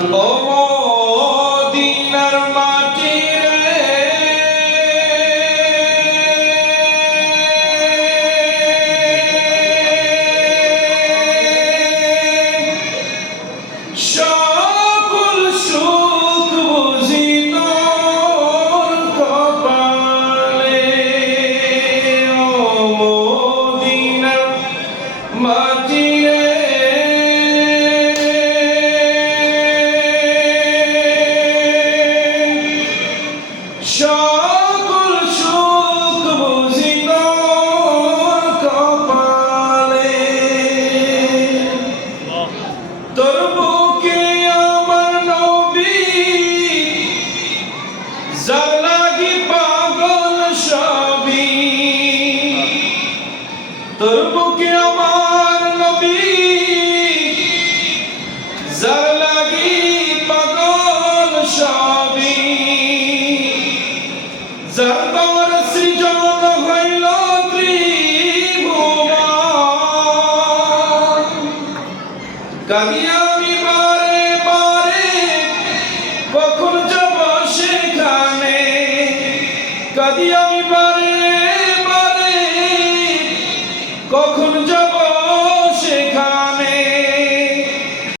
ও মদিনার মাটি রে, সকল সুখ বুঝি তোর কপালে। ও মদিনার মাটি রে, সকল সুখ বুঝি তোর কপালে। তোর বুকে আমার নবী, যার লাগি পাগল সবই। তোর বুকে আমার নবী, যার লাগি পাগল সবই। যার তোর সৃজন হইল ত্রিভুবন। কাঁদি আমি বারে বারে, কখন যাব সেখানে। কাঁদি আমি বারে বারে, কখন যাব